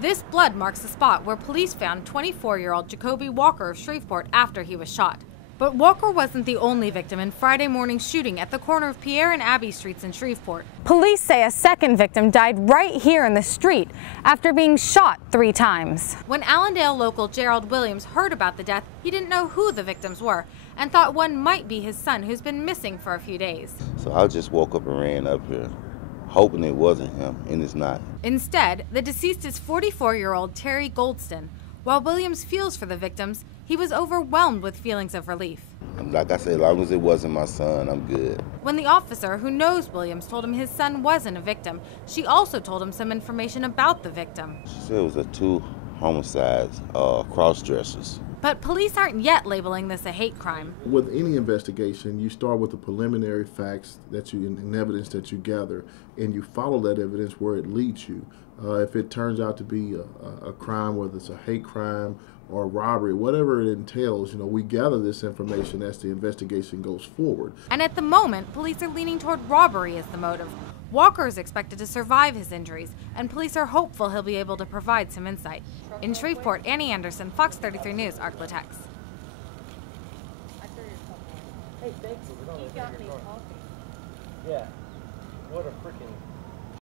This blood marks the spot where police found 24-year-old Jacoby Walker of Shreveport after he was shot. But Walker wasn't the only victim in Friday morning's shooting at the corner of Pierre and Abbey Streets in Shreveport. Police say a second victim died right here in the street after being shot 3 times. When Allendale local Gerald Williams heard about the death, he didn't know who the victims were and thought one might be his son, who's been missing for a few days. So I just woke up and ran up here, hoping it wasn't him, and it's not. Instead, the deceased is 44-year-old Terry Goldston. While Williams feels for the victims, he was overwhelmed with feelings of relief. Like I said, as long as it wasn't my son, I'm good. When the officer who knows Williams told him his son wasn't a victim, she also told him some information about the victim. She said it was 2 homicides, cross-dressers. But police aren't yet labeling this a hate crime. With any investigation, you start with the preliminary facts and evidence that you gather, and you follow that evidence where it leads you. If it turns out to be a crime, whether it's a hate crime or robbery, whatever it entails, we gather this information as the investigation goes forward. And at the moment, police are leaning toward robbery as the motive. Walker is expected to survive his injuries, and police are hopeful he'll be able to provide some insight. In Shreveport, Annie Anderson, Fox 33 News, Arklatex. Hey, thank you. You got me coffee. Yeah. What a freaking